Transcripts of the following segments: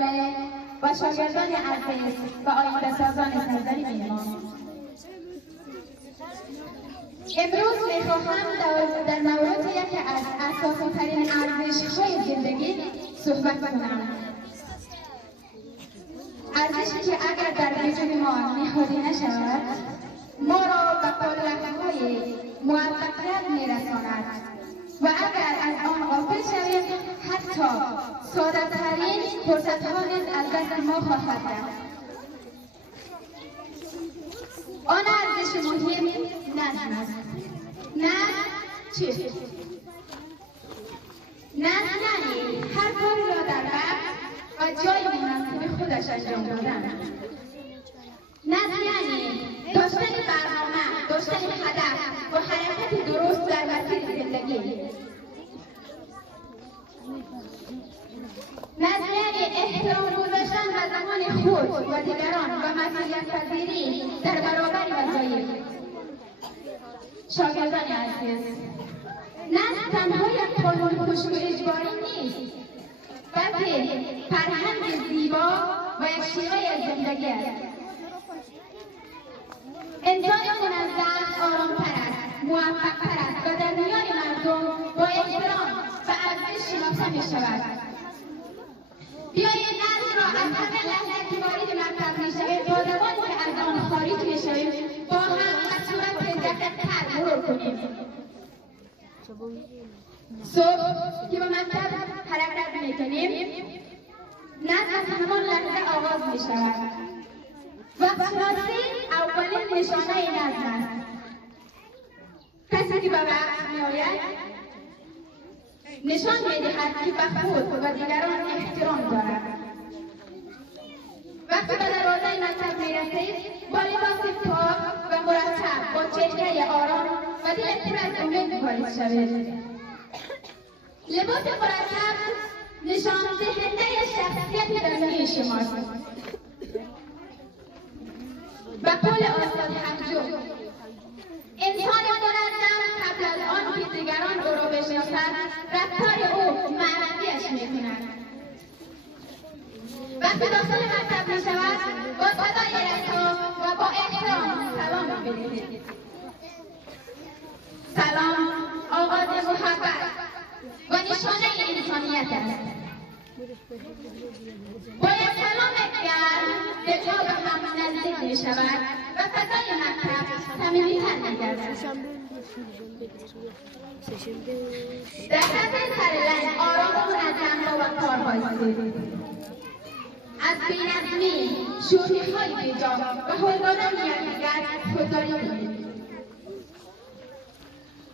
جامعه و شاگردان عزیز و آینده‌سازان سرزمین ما. امروز می‌خواهم در مورد یکی از اساسی‌ترین ارزش‌های زندگی صحبت کنم. ارزشی که اگر در وجود ما نهادی نشود، ما را به قله‌های موفقیت می‌رساند و اگر از آن غافل شویم، حتی ساده‌ترین فرصت‌ها نیز از دست ما خواهد رفت. آن ارزش مهم نظم است. نظم چیست؟ نظم یعنی هر کاری را در وقت و جای مناسب خودش انجام دادن. نظم یعنی داشتن برنامه، داشتن هدف و حرکت درست در مسیر زندگی. نظم یعنی احترام گذاشتن به زمان خود و دیگران و مسئولیت پذیری در برابر وظایف. شاگردان عزیز، نظم تنها یک قانون خشک و اجباری نیست، بلکه فرهنگ زیبا و یک شیوه از زندگی است. انسان منظم آرام‌تر است، موفق‌تر است و در میان مردم با احترام و ارزش شناخته می‌شود. بیایید نظم را از همه لحظه که وارد مکتب می‌شویم تا زمانی که از آن خارج می‌شویم با هم به صورت دقیق‌تر مرور کنیم. صبح که به مکتب حرکت می‌کنیم، نظم از همان لحظه آغاز می‌شود. وقت‌شناسی اولین نشانه نظم است. کسی که به وقت می‌آید نشان می‌دهد که به خود و دیگران احترام دارد. وقتی به دروازه مکتب می‌رسید، با لباس پاک و مرتب، با چهره آرام و دل پر از امید وارد شوید. لباس مرتب نشان دهنده شخصیت درونی شماست. به قول استاد حمجو، انسان منظم قبل از آن که دیگران او را بشناسند، رفتار او معنوی‌اش می‌کند. وقتی داخل مکتب می‌شود، با صدای رسا و با احترام سلام بدهید. سلام آغاز محبت و نشانه انسانیت است. با یک سلام گرم دل‌ها به هم نزدیک می‌شود و فضای مکتب صمیمی‌تر می‌گردد. در سطح سرلنگ آرام و منظم و کار بایستید. از بی‌نظمی، شوخی‌های بی‌جا و هل دادن یکدیگر خودداری کنید.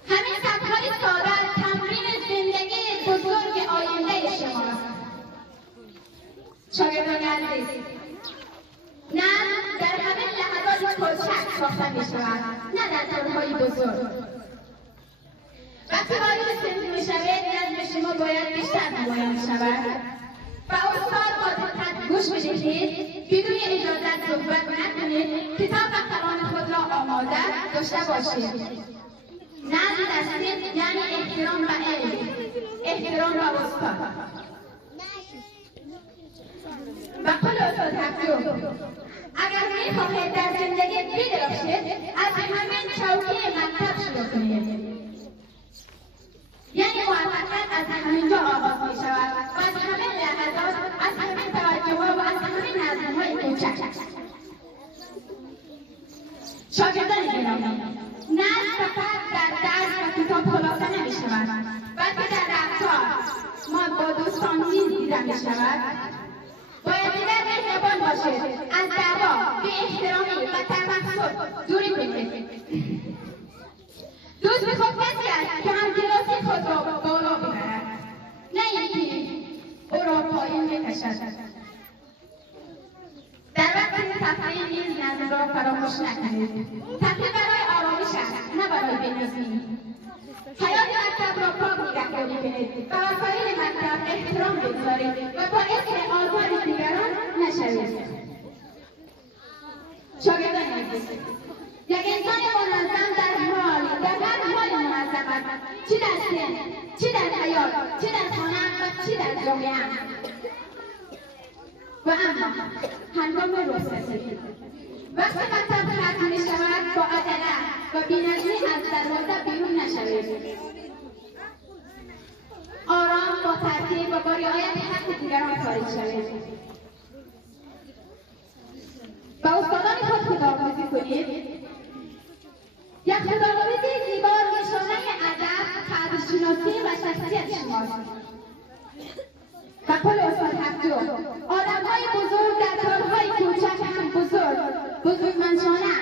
همین سبک‌های ساده تمرین زندگی بزرگ آینده شماست. شاگردان عزیز، نظم در همه لحظات کوچک ساخته می‌شود، نه در طورهای بزرگ. وقتی وارد صنف می‌شوید، نظم شما باید بیشتر نمایان شود. و استاد با دقت گوش بدهید، بدون اجازت صحبت نکنید، کتاب و قلم خود را آماده داشته باشید. نظم در صنف یعنی احترام به علم، احترام به استاد. به قول استاد حمجو، اگر می‌خواهید در زندگی بدرخشید، از همین چوکی مکتب شروع کنید. یعنی موفقیت از همینجا آغاز می‌شود و از همین لحظات، از همین توجه‌ها و از همین نظم‌های کوچک. شاگردان گرامی، نظم فقط در درس و کتاب خلاصه نمی‌شود، بلکه در رفتار ما با دوستان نیز دیده می‌شود. باید دیگر مهربان باشید، از دعوا، بی‌احترامی و تمسخر دوری کنید. دوست به خود کسی است که همکلاسی خود را بالا ببرد، نه اینکه او را پایین بکشد. در وقت تفریح نیز نظم را فراموش نکنید. تفریح برای آرامش است، نه برای بینظمی. حیات مکتب را پاک نگهداری کنید و وسایل مکتب احترام بگذارید و باعث آزار دیگران نشوید. شاگردان عزیز، یک انسان منظم در هر حال منظم است، چه در سن، چه در حیات، چه در خانه و چه در جامعه. اما هنگام رخصتی وقتی مطلب ختم می شود با عجله و بی‌نظمی از دروازه بیرون نشوید. آرام با ترتیب و با رعایت حق دیگران خارج شوید. با استادان خود خداحافظی کنید. یک خداحافظی زیبا نشانه ادب، قدرشناسی و شخصیت شماست. و قول استاد حقجو آدم‌های بزرگ در کارهای کوچک هم بزرگمنشانه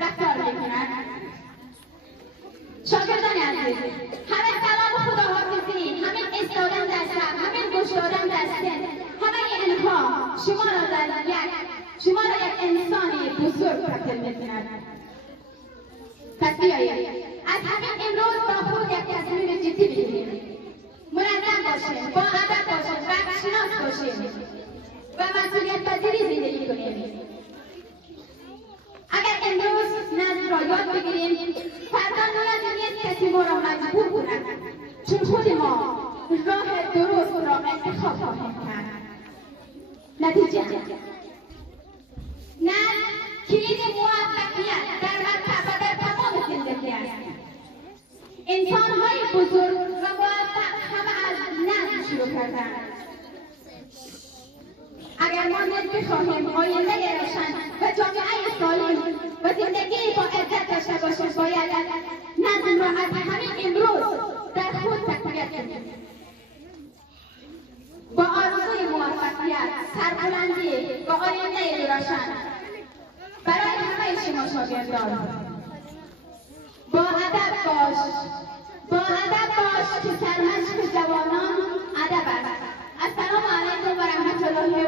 رفتار می‌کنند. شاگردان عزیز، همین سلام و خداحافظی، همین ایستادن در صف، همین گوش دادن در سن، همه اینها شما را یک انسانی بزرگ تبدیل می‌کند. پس بیایید از همین امروز با خود یک تصمیم جدی بگیرید. منظم باشید، با ادب باشید، وقت‌شناس باشید و مسئولیت پذیری زندگی کنید. اگر امروز نظم را یاد بگیریم، فردا نیازی نیست کسی ما را مجبور کند، چون خود ما راه درست را انتخاب خواهیم کرد. نتیجه نظم کلید موفقیت در مرتبه در تمام زندگی است. انسان‌های بزرگ و موفق همه از نظم شروع کردند. اگر ما نیز بخواهیم آینده روشن و جامعه سالم و زندگی با عزت داشته باشیم، باید نظم را از همین امروز در خود تقویت کنیم. با آرزوی موفقیت، سربلندی و آینده روشن برای همه شما شاگردان، با ادب باش که سرمشق جوانان ادب است. السلام علیکم و رحمت الله